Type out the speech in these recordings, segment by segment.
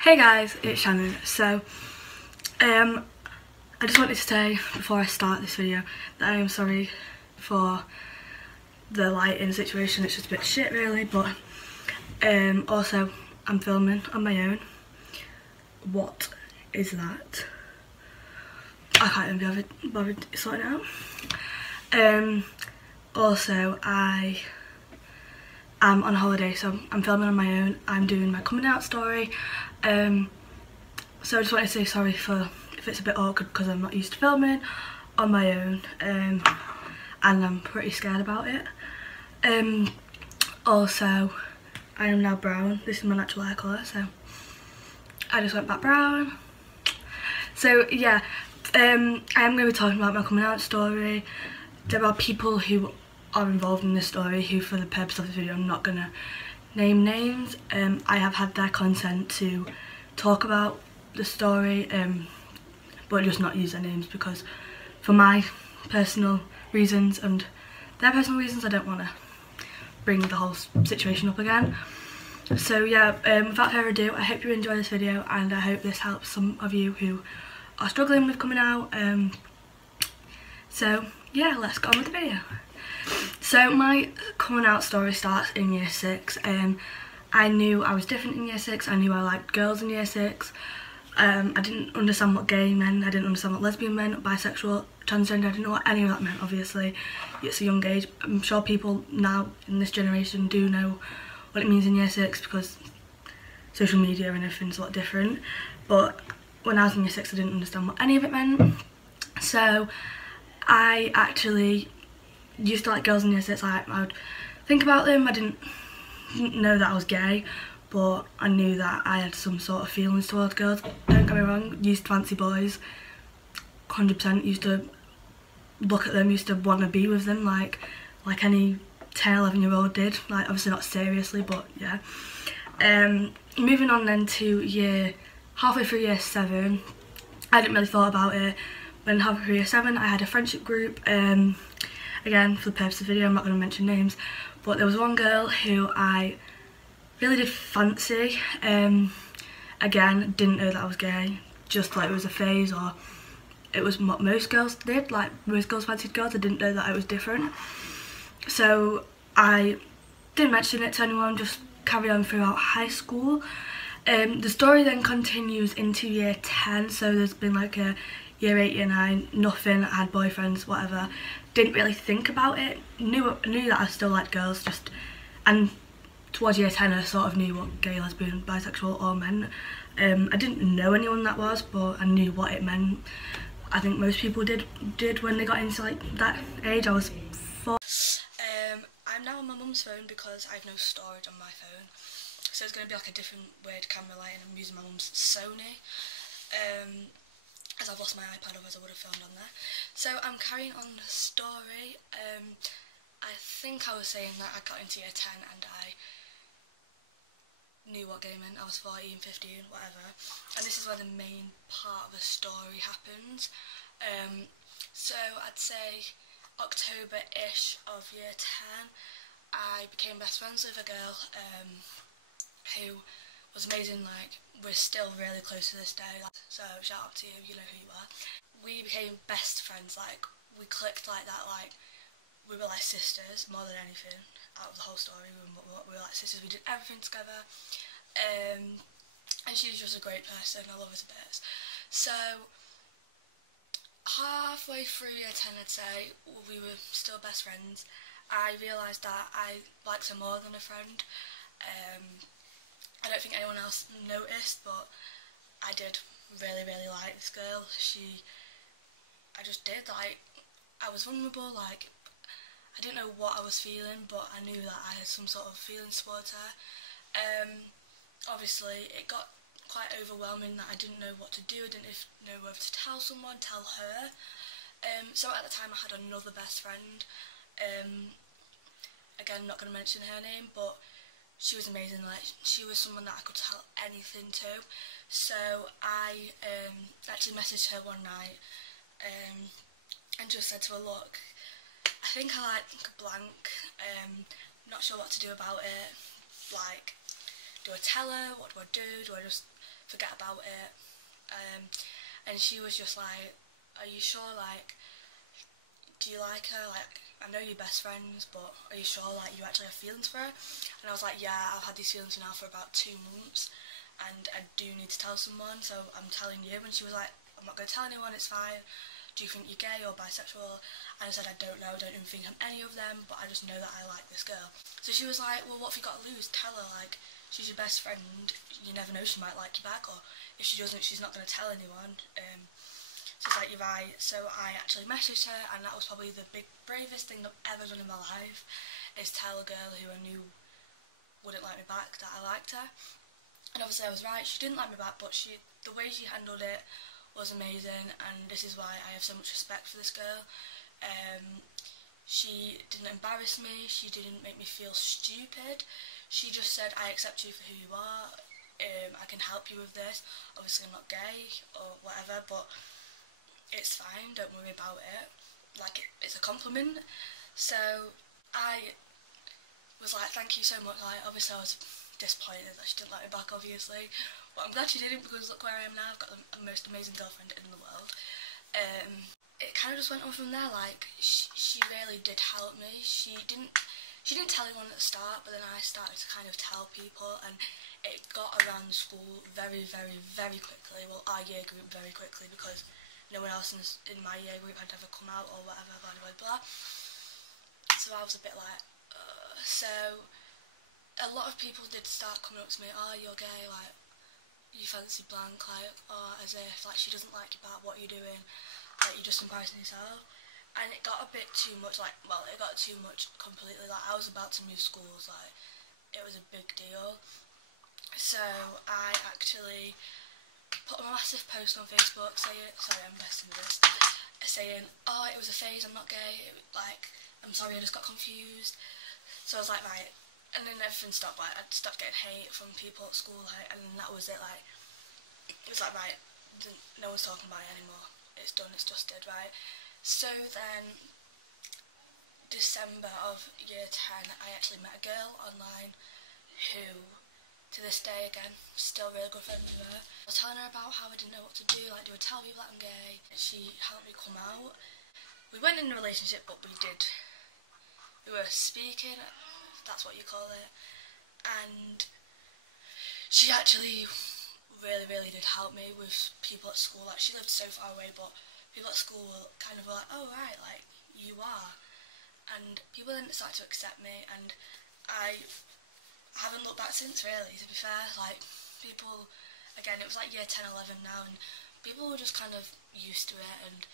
Hey guys, it's Shannon. So, I just wanted to say before I start this video that I am sorry for the lighting situation. It's just a bit shit really, but also I'm filming on my own. What is that? I can't even be bothered sorting it out. Also I am on holiday, so I'm filming on my own. I'm doing my coming out story. So I just wanted to say sorry for if it's a bit awkward because I'm not used to filming on my own, and I'm pretty scared about it. Also, I am now brown. This is my natural hair colour, so I just went back brown. So yeah, I am going to be talking about my coming out story. There are people who are involved in this story who, for the purpose of the video, I'm not going to name names. I have had their consent to talk about the story, but just not use their names because for my personal reasons and their personal reasons I don't want to bring the whole situation up again. So yeah, without further ado, I hope you enjoy this video and I hope this helps some of you who are struggling with coming out. So yeah, let's get on with the video. So my coming out story starts in year 6. I knew I was different in year 6, I knew I liked girls in year 6. I didn't understand what gay meant, I didn't understand what lesbian meant, bisexual, transgender, I didn't know what any of that meant. Obviously, it's a young age. I'm sure people now in this generation do know what it means in year 6 because social media and everything's a lot different. But when I was in year 6 I didn't understand what any of it meant. So I actually used to like girls in year 6. I would think about them. I didn't know that I was gay, but I knew that I had some sort of feelings towards girls. Don't get me wrong, used to fancy boys, 100%. Used to look at them, used to want to be with them like any 10, 11-year-old did. Like, obviously not seriously, but yeah. Moving on then to halfway through year 7, I didn't really thought about it. When halfway through year 7 I had a friendship group. Again, for the purpose of the video I'm not going to mention names, but there was one girl who I really did fancy. Again, didn't know that I was gay, just like it was a phase, or it was what most girls did, like most girls fancied girls. I didn't know that I was different, so I didn't mention it to anyone, just carried on throughout high school. The story then continues into year 10, so there's been like a year 8, year 9, nothing. I had boyfriends, whatever. Didn't really think about it. Knew that I still liked girls, and towards year 10 I sort of knew what gay, lesbian, bisexual all meant. I didn't know anyone that was, but I knew what it meant. I think most people did when they got into like that age. I was 4. I'm now on my mum's phone because I have no storage on my phone, so it's going to be like a different weird camera light, and I'm using my mum's Sony. As I've lost my iPad, otherwise I would have filmed on there. So I'm carrying on the story. I think I was saying that I got into year 10 and I knew what gay meant. I was 14, 15, whatever. And this is where the main part of the story happens. So I'd say October-ish of year 10, I became best friends with a girl who was amazing. Like, we're still really close to this day, so shout out to you, you know who you are. We became best friends, like we clicked like that, like we were like sisters more than anything. Out of the whole story, we were like sisters. We did everything together, and she's just a great person. I love her to bits. So halfway through year 10, I'd say, we were still best friends. I realised that I liked her more than a friend. I don't think anyone else noticed, but I did really like this girl. I just did, like, I was vulnerable, like, I didn't know what I was feeling, but I knew that I had some sort of feelings towards her. Obviously, it got quite overwhelming that I didn't know what to do. I didn't know whether to tell someone, tell her. So at the time I had another best friend. Again, not going to mention her name, but she was amazing. Like, she was someone that I could tell anything to. So I actually messaged her one night and just said to her, look, I think I like blank, not sure what to do about it. Like, do I tell her? What do I do? Do I just forget about it. And she was just like, are you sure, like, do you like her? Like, I know you're best friends, but are you sure, like, you actually have feelings for her? And I was like, yeah, I've had these feelings now for about 2 months, and I do need to tell someone, so I'm telling you. And she was like, I'm not going to tell anyone, it's fine. Do you think you're gay or bisexual? And I said, I don't know, I don't even think I'm any of them, but I just know that I like this girl. So she was like, well, what have you got to lose? Tell her, like, she's your best friend, you never know, she might like you back, or if she doesn't, she's not going to tell anyone. So it's like, you're right. So I actually messaged her, and that was probably the bravest thing I've ever done in my life, is tell a girl who I knew wouldn't like me back that I liked her. And obviously I was right, she didn't like me back, but the way she handled it was amazing, and this is why I have so much respect for this girl. She didn't embarrass me, she didn't make me feel stupid. She just said, I accept you for who you are, I can help you with this. Obviously I'm not gay or whatever, but it's fine, don't worry about it. Like, it's a compliment. So I was like, thank you so much. Like, obviously I was disappointed that she didn't like me back, obviously, but I'm glad she didn't, because look where I am now. I've got the most amazing girlfriend in the world. It kind of just went on from there. Like, she really did help me. She didn't tell anyone at the start, but then I started to kind of tell people, and it got around the school very, very, very quickly. Well, our year group very quickly, because no one else in my year group had ever come out or whatever, blah blah blah. So I was a bit like, so a lot of people did start coming up to me, oh, you're gay, like, you fancy blank, like, or as if, like, she doesn't like you back, what are you doing, like, you're just embarrassing yourself. And it got a bit too much, like, well, it got too much completely. Like, I was about to move schools, like, it was a big deal. So I actually put a massive post on Facebook saying, sorry, I'm messing with this, saying, oh, it was a phase, I'm not gay, like, I'm sorry, I just got confused. So I was like, right, and then everything stopped. Like, I stopped getting hate from people at school, like, and then that was it. Like, it was like, right, no one's talking about it anymore, it's done, it's dusted, right? So then, December of year 10, I actually met a girl online who, to this day, again, still really good friends with her. I was telling her about how I didn't know what to do, like, do I tell people that I'm gay? She helped me come out. We weren't in a relationship, but we were speaking, that's what you call it, and she actually really, really did help me with people at school. Like, she lived so far away, but people at school were kind of like, oh right, like, you are. And people then started to accept me, and I haven't looked back since, really, to be fair. Like, people, again, it was like year 10, 11 now, and people were just kind of used to it, and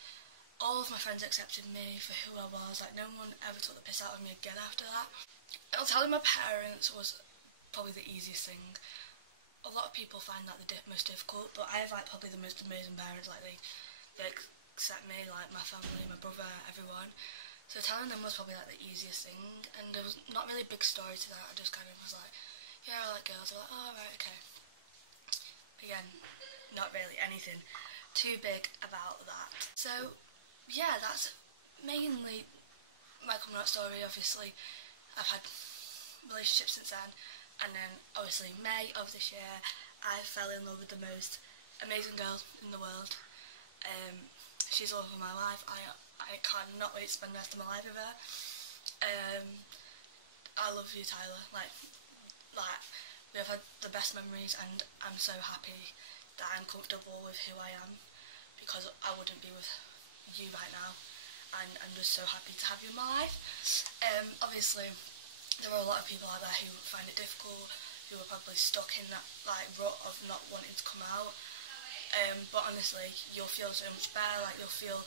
all of my friends accepted me for who I was. Like, no one ever took the piss out of me again after that. Telling my parents was probably the easiest thing. A lot of people find that the most difficult, but I have, like, probably the most amazing parents. Like, they accept me, like, my family, my brother, everyone. So telling them was probably, like, the easiest thing, and there was not really a big story to that. I just kind of was like, yeah, I like girls. They're like, oh, right, okay. Again, not really anything too big about that. So yeah, that's mainly my coming out story. Obviously, I've had relationships since then, and then obviously May of this year, I fell in love with the most amazing girl in the world. She's all over my life. I cannot wait to spend the rest of my life with her. I love you, Tyler. Like we have had the best memories, and I'm so happy that I'm comfortable with who I am, because I wouldn't be with you right now, and I'm just so happy to have you in my life. Obviously, there are a lot of people out there who find it difficult, who are probably stuck in that, like, rut of not wanting to come out. But honestly, you'll feel so much better. Like, you'll feel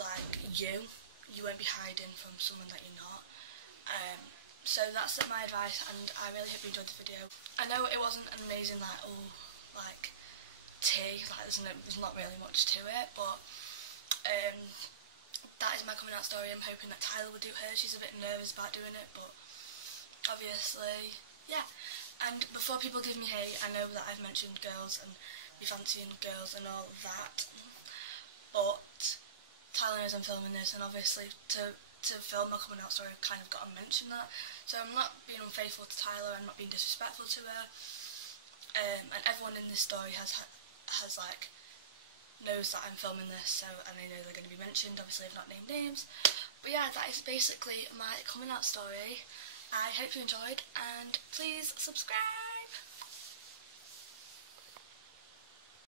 like you won't be hiding from someone that you're not. So that's my advice, and I really hope you enjoyed the video. I know it wasn't an amazing, like, tea, like, there's not really much to it, but that is my coming out story. I'm hoping that Tyler will do hers. She's a bit nervous about doing it, but obviously, yeah. And before people give me hate, I know that I've mentioned girls and me fancying girls and all that, but Tyler knows I'm filming this, and obviously to film my coming out story, I've kind of got to mention that. So I'm not being unfaithful to Tyler, I'm not being disrespectful to her. and everyone in this story has like knows that I'm filming this, so, and they know they're going to be mentioned. Obviously I've not named names, but yeah, that is basically my coming out story. I hope you enjoyed, and please subscribe.